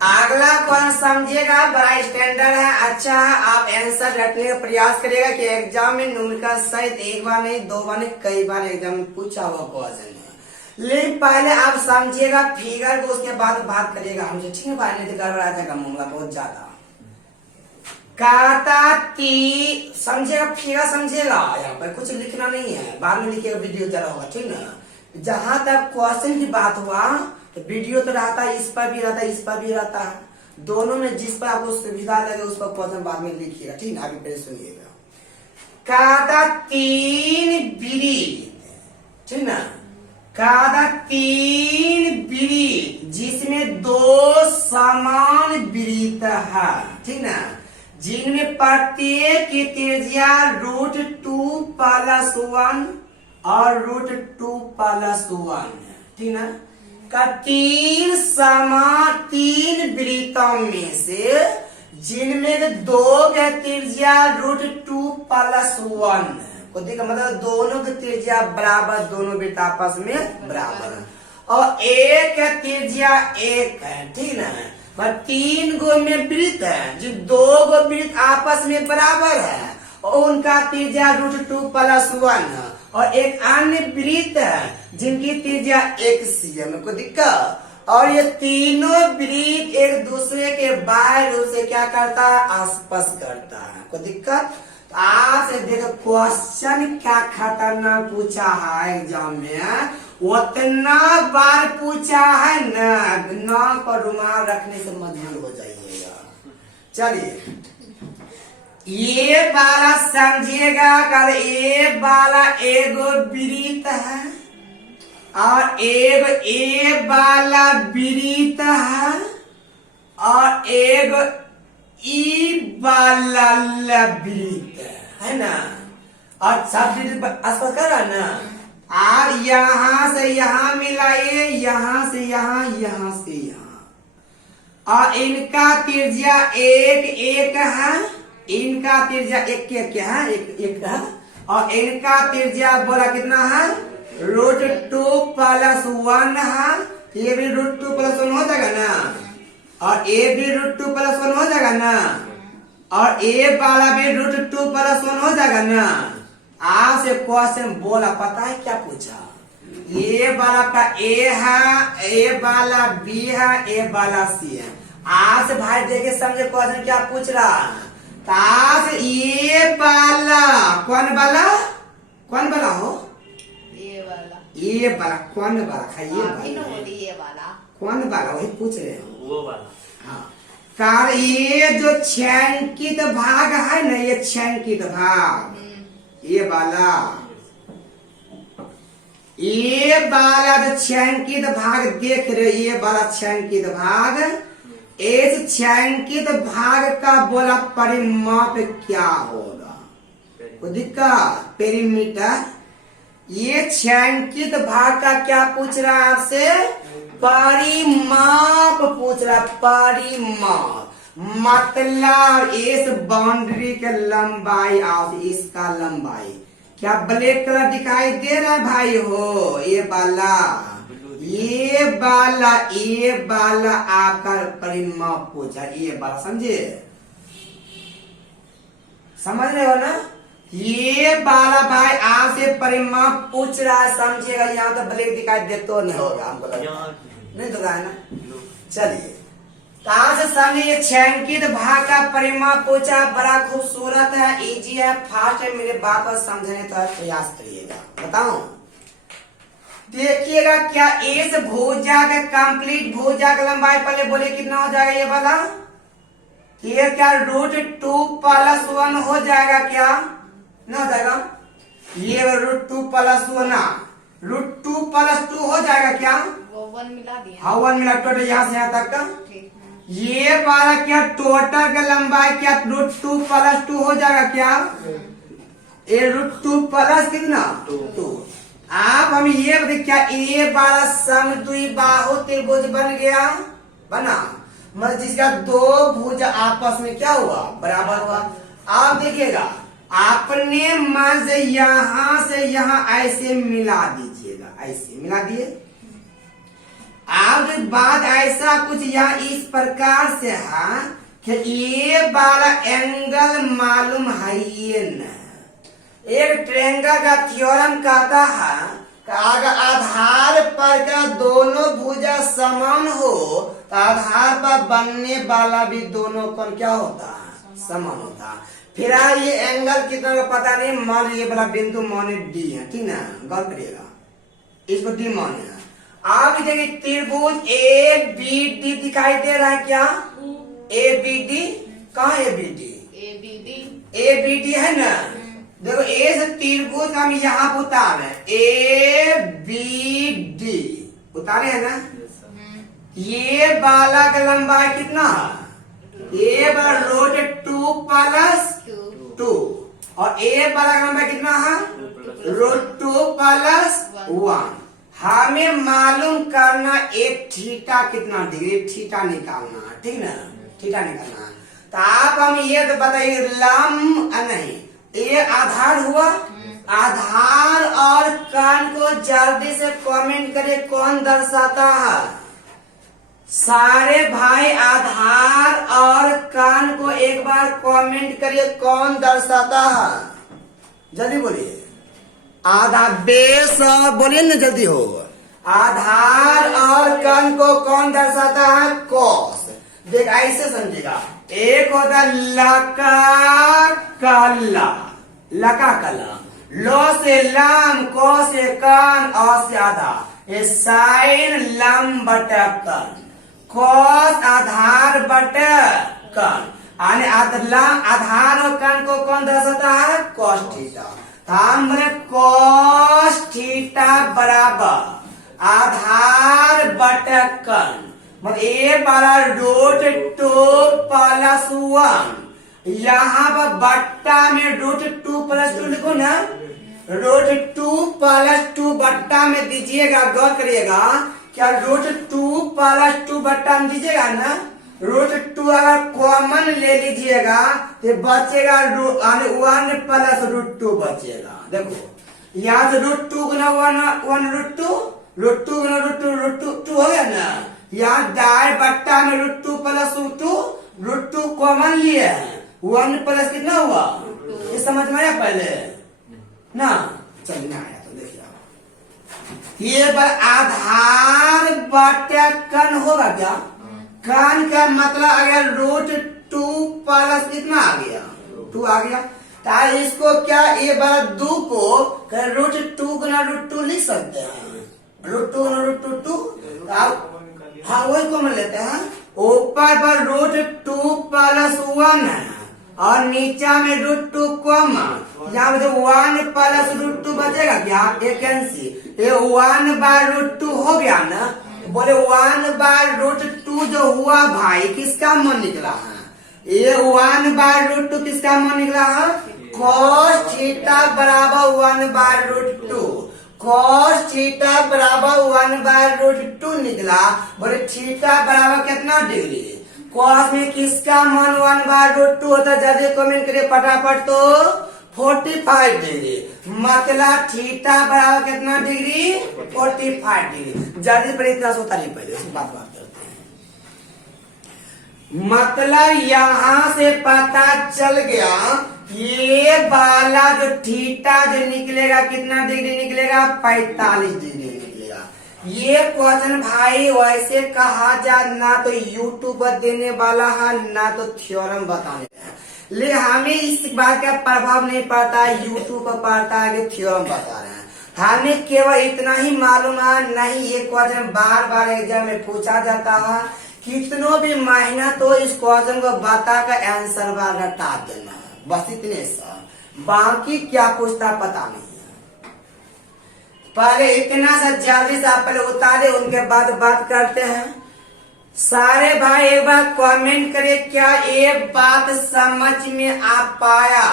अगला कौन समझिएगा बड़ा स्टैंडर्ड है अच्छा है। आप आंसर रखने का प्रयास करिएगा कि एग्जाम में न्यूमेरिकल सहित एक बार नहीं दो बार नहीं कई बार एग्जाम में पूछा हुआ क्वेश्चन है। लेकिन पहले आप समझिएगा फिगर को उसके बाद बात करिएगा हमसे ठीक है भाई नहीं तो गड़बड़ा जाएगा मामला बहुत ज्यादा। काता ती समझिएगा फिगर समझिएगा यहाँ पर कुछ लिखना नहीं है बाद में लिखिएगा वीडियो जरा होगा ठीक ना। जहां तक क्वेश्चन की बात हुआ तो वीडियो तो रहता है इस पर भी रहता है इस पर भी रहता है दोनों में जिस पर आपको सुविधा लगे उस पर क्वेश्चन बाद में लिखिएगा ठीक है। आगे पहले सुनिएगा। कादा तीन वृत्त ठीक ना। कादा तीन वृत्त जिसमें दो समान वृत्त है ठीक ना जिनमें प्रत्येक की त्रिज्या √2+1 और √2+1 ठीक ना। का तीन वृत्तों में से जिनमें दो के त्रिज्या √2+1 को देखा मतलब दोनों की त्रिज्या बराबर दोनों वृत्त आपस में बराबर है और एक है त्रिज्या एक है ठीक ना। पर 3 गो में वृत्त है जो 2 गो वृत्त आपस में बराबर है और उनका त्रिज्या √2+1 है और एक अन्य वृत्त है जिनकी त्रिज्या 1 cm को दिक्कत और ये तीनों वृत्त एक दूसरे के बाहर रूप से क्या करता है आसपास करता है को दिक्कत। तो आपसे देखो क्वेश्चन क्या खतरनाक पूछा है एग्जाम में उतना बार पूछा है न नाक पर रुमाल रखने से मजबूर हो जाइएगा। चलिए ये वाला समझिएगा कल ये वाला एगो वृत्त है और ए वाला वृत्त है और एगो ई वाला वृत्त है ना और सब वृत्त आसपास कर रहा ना। और यहाँ से यहाँ मिलाइए यहाँ से यहाँ यहाँ से यहाँ और इनका त्रिज्या एक है इनका त्रिज्या एक है एक है और इनका त्रिज्या बोला कितना है √2+1 है। ये भी √2+1 हो जाएगा ना और ये भी √2+1 हो जाएगा ना और ये वाला भी √2+1 हो जाएगा ना। आपसे क्वेश्चन बोला पता है क्या पूछा ये वाला का ए है ए वाला बी है ए वाला सी है। आपसे भाई देखे समझे क्वेश्चन क्या पूछ रहा है। ताश ये वाला कौन वाला हो ये वाला कौन वाला खाइए कौन वाला वही पूछ रहे हो वो वाला हाँ। कार ये जो छायांकित भाग है ना ये छायांकित भाग ये वाला जो छायांकित भाग देख रहे ये वाला छायांकित भाग इस छायांकित भाग का बोला परिमाप क्या होगा कोई दिक्कत पेरीमीटर। ये छायांकित भाग का क्या पूछ रहा है आपसे परिमाप पूछ रहा परिमाप मतलब इस बाउंड्री के लंबाई और इसका लंबाई क्या ब्लैक कलर दिखाई दे रहा है भाई हो? ये वाला आपका परिमाप पूछा, ये वाला समझे, समझ रहे हो ना? ये वाला भाई आपसे परिमाप पूछ रहा है, समझिएगा। यहाँ तो ब्लैक दिखाई दे तो नहीं होगा, हमको लगता नहीं तो है ना। चलिए कहा से समझे, ये छायांकित भाग का परिमाप पूछा, बड़ा खूबसूरत है, इजी है, फास्ट है। मेरे बात को समझने का प्रयास करिएगा। बताओ, देखिएगा क्या इस भुजा के कंप्लीट भुजा की लंबाई पहले बोले कितना हो जाएगा? ये वाला ये क्या √2+1 हो जाएगा क्या? ना हो जाएगा? ये √2+1 √2+2 हो जाएगा क्या? वो 1 मिला दिया। हाँ 1 मिला टोटल यहाँ से यहाँ तक का। ठीक है। ये वाला क्या टोटल का लंबाई क्या √2+2 हो जाएगा क्या? ये √2+ कितना 2। आप हम ये बताइए, क्या ये वाला समद्विबाहु त्रिभुज बन गया? बना, मतलब जिसका दो भुज आपस में क्या हुआ? बराबर हुआ। आप देखिएगा, आपने मन से यहां ऐसे मिला दीजिएगा, ऐसे मिला दिए। अब बात ऐसा कुछ यहाँ इस प्रकार से है कि ये वाला एंगल मालूम है ये न, एक ट्रायंगल का थ्योरम कहता है कि अगर आधार पर का दोनों भुजा समान हो तो आधार पर बनने वाला भी दोनों कोण क्या होता है? समान होता है। फिर ये एंगल कितना का पता नहीं, मान ये वाला बिंदु माने डी है, ठीक ना, गौर करिएगा, इसको डी माने है। आप देखिए त्रिभुज ABD दिखाई दे रहा है क्या? ABD कहाँ? ABD है ना। देखो ए से त्रिभुज हम यहाँ पर उतारे ABD उतारे है ना। ये बाला का लंबाई कितना है? ये बाला √2+2 और ए बाला का लंबाई कितना है? √2+1। हमें मालूम करना एक थीटा कितना डिग्री, थीटा निकालना है, ठीक ना, थीटा निकालना है। तो आप हम ये तो बताइए लंब नहीं, ये आधार हुआ, आधार और कोण को जल्दी से कमेंट करिए, कौन दर्शाता है? सारे भाई आधार और कोण को एक बार कमेंट करिए, कौन दर्शाता है? जल्दी बोलिए। आधार बेस और बोलिए ना, जल्दी हो। आधार और कोण को कौन दर्शाता है? कॉस। देख ऐसे समझेगा, एक होता लका कला, लका कला, लो से लम, को से कोण, अ से आधा, ये साइन लम बटा कोण, कॉस आधार बटा कोण, आधार और कोण को कौन दर्शाता है? Cos theta. हम बोले कॉस थीटा बराबर आधार बटा कोण, मतलब ए वाला √2+1, यहाँ पर बट्टा में √2+2 लिखो ना, √2+2 बट्टा में दीजिएगा, गौर करिएगा, क्या √2+2 बट्टा में दीजिएगा ना, √2 अगर कॉमन ले लीजिएगा तो बचेगा 1+√2 बचेगा। देखो यहाँ से √2 गुना 1√2 गुना √2 हो गया ना। यहाँ दाएं बट्टा में √2+2 कॉमन लिए है, 1 प्लस कितना हुआ? ये समझ में आया पहले ना? चलिए ना आया तो देखिए, ये आधार बटा कोण होगा क्या? कोण का मतलब अगर √2+ कितना आ गया? 2 आ गया। तो इसको क्या ये वाला 2 को √2 गुना √2 लिख सकते हैं, √2 गुना √2। हाँ वही कॉमन लेते हैं। ऊपर पर √2+1 है और नीचा में √2 कॉमन, यहाँ पे 1+√2 बचेगा क्या? ये कैंसी, ये 1/√2 हो गया ना। बोले 1/√2 जो हुआ भाई किसका मन निकला है? ये 1/√2 किसका मन निकला है? cos थीटा बराबर 1/√2, cos थीटा बराबर 1/√2 निकला। बोले थीटा बराबर कितना डिग्री? cos में किसका मान 1/√2 होता है? जल्दी कमेंट करिए फटाफट। तो 45 डिग्री, मतलब थीटा बराबर कितना डिग्री 45 डिग्री। जल्दी पर इतना सोता नहीं, पहले उसकी बात करते हैं। मतलब यहाँ से पता चल गया ये वाला जो थीटा जो निकलेगा कितना डिग्री निकलेगा 45 डिग्री निकलेगा। ये क्वेश्चन भाई वैसे कहा जा ना तो यूट्यूब पर देने वाला है ना तो थ्योरम बताने है, ले हमें इस बात का प्रभाव नहीं पड़ता यूट्यूब पर पड़ता है कि थ्योरम बता रहे हैं। हमें केवल इतना ही मालूम है, नहीं ये क्वेश्चन बार बार एग्जाम में पूछा जाता है, कितनों भी महीना तो इस क्वेश्चन को बता कर आंसर बार रटा देना है, बस इतने सा, बाकी क्या पूछता पता नहीं है। पहले इतना सा जल्दी से आप पहले उतारे, उनके बाद बात करते हैं। सारे भाई एक बार कमेंट करे क्या एक बात समझ में आ पाया,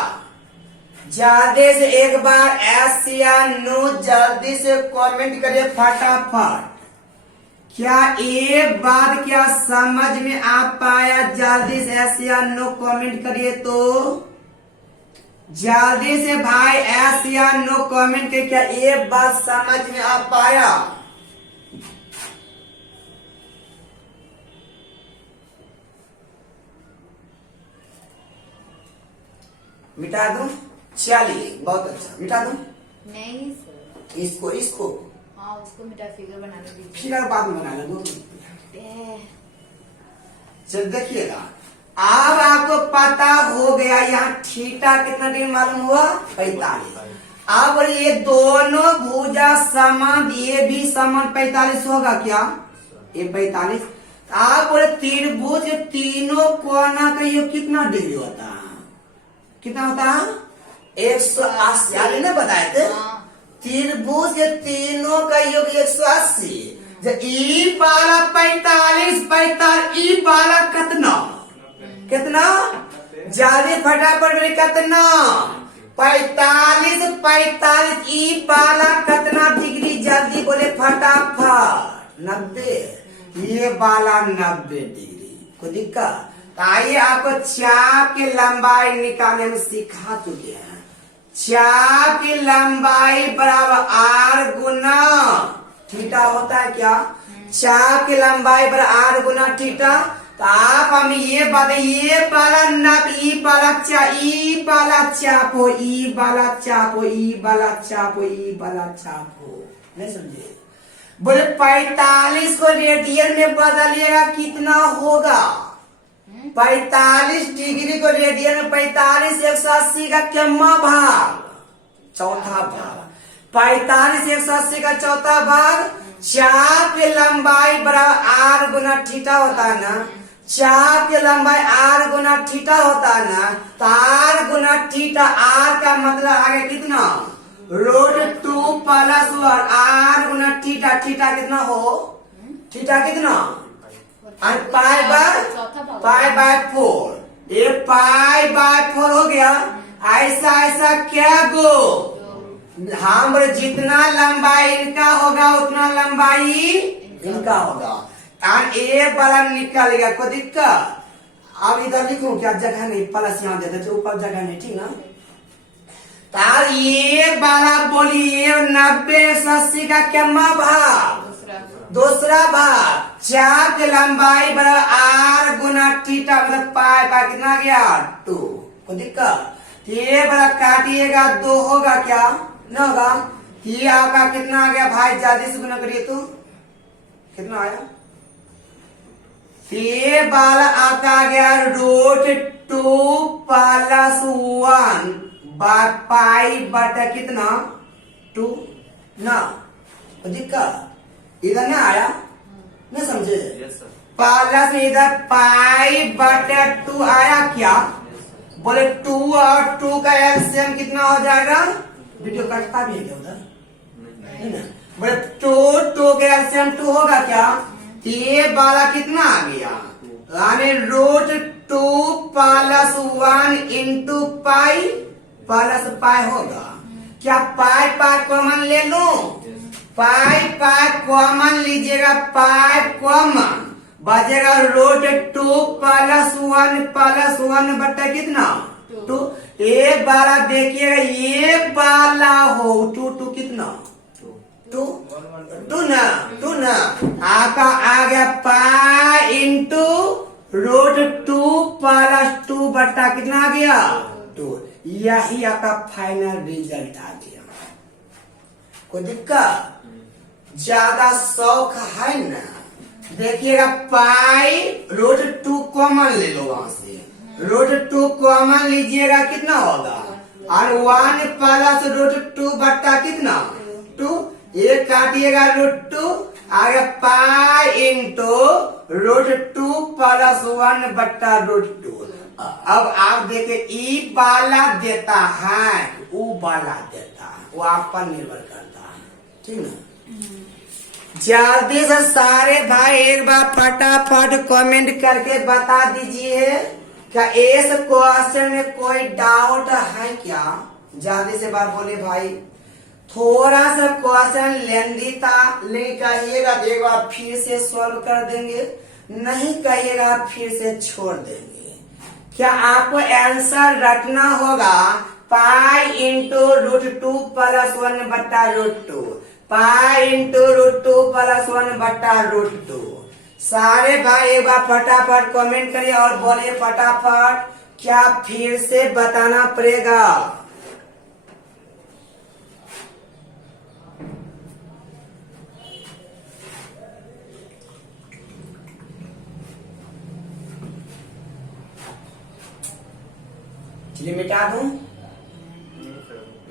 जल्दी से एक बार एस या नो जल्दी से कमेंट करे फटाफट। क्या एक बात क्या समझ में आ पाया, जल्दी से एस या नो कमेंट करिए तो जल्दी से भाई एस या नो कमेंट के, क्या एक बात समझ में आ पाया। मिटा दूं? चलिए बहुत अच्छा, मिटा दूं? नहीं सर, इसको इसको हाँ उसको मिटा, फिगर बनाने दीजिए। फिर बाद में बना लेंगे। ए, चल देखिएगा, अब आपको पता हो गया यहाँ थीटा कितना डिग्री मालूम हुआ 45। अब ये दोनों भुजा समान, ये भी समान 45 होगा क्या, ये 45। आप बोले त्रिभुज के तीनों कोना का योग कितना डिग्री होता है, कितना होता है 180। याद ना बताए थे, त्रिभुज के तीनों का योग 180। जब ई वाला 45 45, ई वाला कितना कितना जल्दी फटाफट बोले कितना 45 45, ई वाला कितना डिग्री जल्दी बोले फटाफट 90, ये वाला 90 डिग्री। कोई दिक्कत? आइए आपको चाप की लंबाई निकालने में सिखा चुके हैं। चाप की लंबाई बराबर आर गुना थीटा होता है क्या, चाप की लंबाई बराबर आर गुना थीटा। तो आप हम ये बात, ये वाला नब ई वाला चा, ई वाला चाप हो, ई वाला चाप हो, ई वाला चाप हो, ई वाला चाप हो, नहीं समझे? बोले 45 को रेडियन में बदलिएगा कितना होगा 45 डिग्री को रेडियन में 45 180 का कितना भाग, चौथा भाग। 45 180 का चौथा भाग। चाप की लंबाई बराबर आर गुना थीटा होता है ना, चाप की लंबाई आर गुना थीटा होता है ना, तो आर गुना थीटा, आर का मतलब आगे कितना √2 प्लस आर गुना थीटा, थीटा कितना हो, थीटा कितना पाई बाय 4, ये पाई बाय 4 हो गया। ऐसा ऐसा क्या गो, हम जितना लंबाई इनका होगा उतना लंबाई इनका होगा, और एक वाला निकल गया, कोई दिक्कत? अब इधर लिखूं क्या, जगह नहीं, प्लस यहाँ देते थे, ऊपर जगह नहीं, ठीक ना। तार ये वाला बोलिए 90 180 का कितना भाग, दूसरा भाग। चाप की लंबाई बराबर आर गुना थीटा, मतलब पाई बाय कितना गया 2, कोई दिक्कत? ये बड़ा काटिएगा 2 होगा क्या, न होगा। ये आपका कितना आ गया भाई, जल्दी से गुना करिए तो कितना आया। ये वाला आपका आ गया √2 प्लस 1 पाई बटा कितना 2 ना, कोई दिक्कत? इधर ना आया, नहीं समझे? Yes sir. प्लस इधर पाई बटा 2 आया क्या, बोले 2 और 2 का एलसीएम कितना हो जाएगा, वीडियो कटता भी है क्या उधर, नहीं ना। बोले 2 का एलसीएम 2 होगा क्या, ये वाला कितना आ गया, यानी √2 plus 1 into pi plus pi होगा क्या। पाई पाई कॉमन ले लो, पाई पाई कॉमन लीजिएगा, पाई कॉमन बचेगा √2 प्लस 1 बट्टा कितना टू। एक वाला देखिएगा, ये वाला हो टू टू कितना टू टू ना आपका आ गया पाई इंटू रूट 2 प्लस 2 बट्टा कितना आ गया 2। यही आपका फाइनल रिजल्ट आ गया। कोई दिक्कत? ज्यादा शौक है ना? देखिएगा पाई रूट 2 कॉमन ले लो वहां से, रूट 2 कॉमन लीजिएगा कितना होगा, और 1 प्लस रूट 2 बट्टा कितना 2। ये काटिएगा रूट 2 आगे पाई इंटू रूट 2 प्लस 1 बट्टा रूट 2। अब आप देखे ई वाला देता है वो वाला देता है, वो आप पर निर्भर करता है, ठीक ना। जल्दी से सारे भाई एक बार फटाफट कमेंट करके बता दीजिए क्या इस क्वेश्चन में कोई डाउट है क्या। जल्दी से बात बोले भाई। थोड़ा सा क्वेश्चन लेंदी था, लेकिन कहिएगा तो एक बार फिर से सॉल्व कर देंगे, नहीं कहिएगा फिर से छोड़ देंगे। क्या आपको आंसर रटना होगा पाई इंटू रूट 2 प्लस 1 बट्टा root 2, pi into root 2 plus 1 बट्टा रूट 2। सारे भाई एक बार फटाफट कमेंट करिए और बोलिए फटाफट, क्या फिर से बताना पड़ेगा। चलिए मिटा दूं,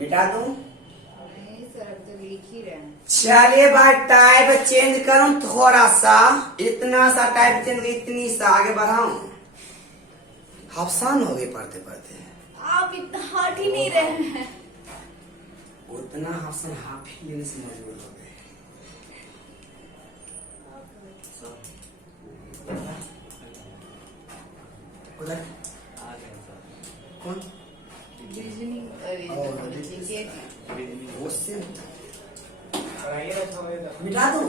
मिटा दूं। नहीं सर, अब तो लिख ही रहे हैं। चलिए भाई टाइप चेंज करूं थोड़ा सा, इतना सा टाइप चेंज, इतनी सा आगे बढ़ाऊं। आसान हो गए पढ़ते पढ़ते। आप इतना हट ही नहीं रहे हैं। उतना आसान हाफ ही लेने से मजबूर हो गए। उधर आ गया सर। कौन रीजनिंग वो से कराइए ना थोड़े तो। मिटा दूं।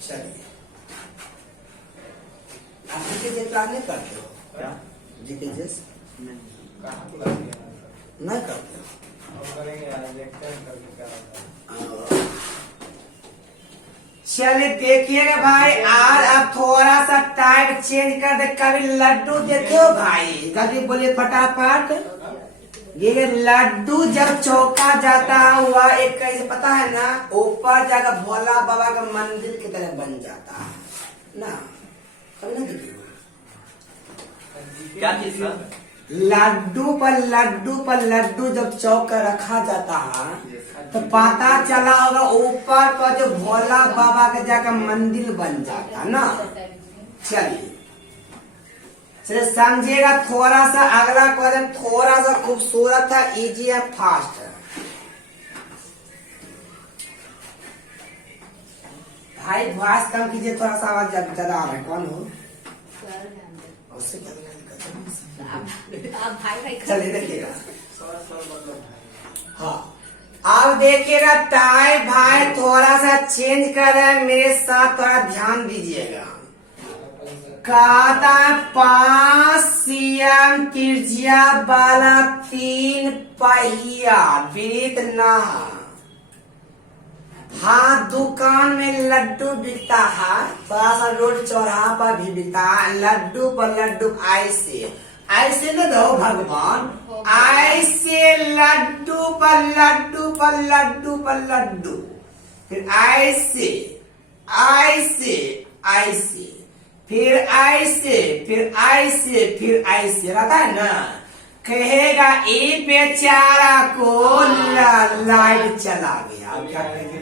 चलिए आप जीके जे क्लास नहीं करते हो क्या? जीके जे नहीं। कहाँ बुला दिया? नहीं करते हो। अब करेंगे यार, देखते हैं करके क्या होता है। चलिए देखिएगा भाई, आज अब थोड़ा सा टाइप चेंज कर दे। कभी लड्डू देखे हो भाई? कभी बोलिए फटाफट। ये लड्डू जब चौका जाता है वह एक कैसे पता है ना, ऊपर जाकर भोला बाबा का मंदिर की तरह बन जाता है ना। कभी ना देखिए क्या चीज सर? लड्डू पर लड्डू जब चौक कर रखा जाता है तो पता चला होगा ऊपर पर जो भोला बाबा का जाकर मंदिर बन जाता है ना। चलिए समझिएगा थोड़ा सा। अगला क्वेश्चन थोड़ा सा खूबसूरत है, इजी है, फास्ट है। भाई वॉइस कम कीजिए, थोड़ा सा आवाज ज्यादा आ रहा है। कौन हो? सर जानते। उससे क्या दिक्कत है? आप भाई भाई चलिए देखिएगा। सर मतलब भाई। हाँ अब देखिएगा टाइप भाई थोड़ा सा चेंज कर रहे हैं, मेरे साथ थोड़ा ध्यान दीजिएगा। कहता है 5 cm त्रिज्या वाला 3 पहिया वृत्त ना। हाँ दुकान में लड्डू बिकता है, थोड़ा सा रोड चौराहा पर भी बिकता है। लड्डू पर लड्डू ऐसे न दो भगवान, ऐसे लड्डू पर लड्डू पर लड्डू पर लड्डू, फिर ऐसे ऐसे ऐसे, फिर ऐसे फिर ऐसे फिर ऐसे रहता है ना। कहेगा ये बेचारा को लाइट चला गया। अब क्या कहेंगे?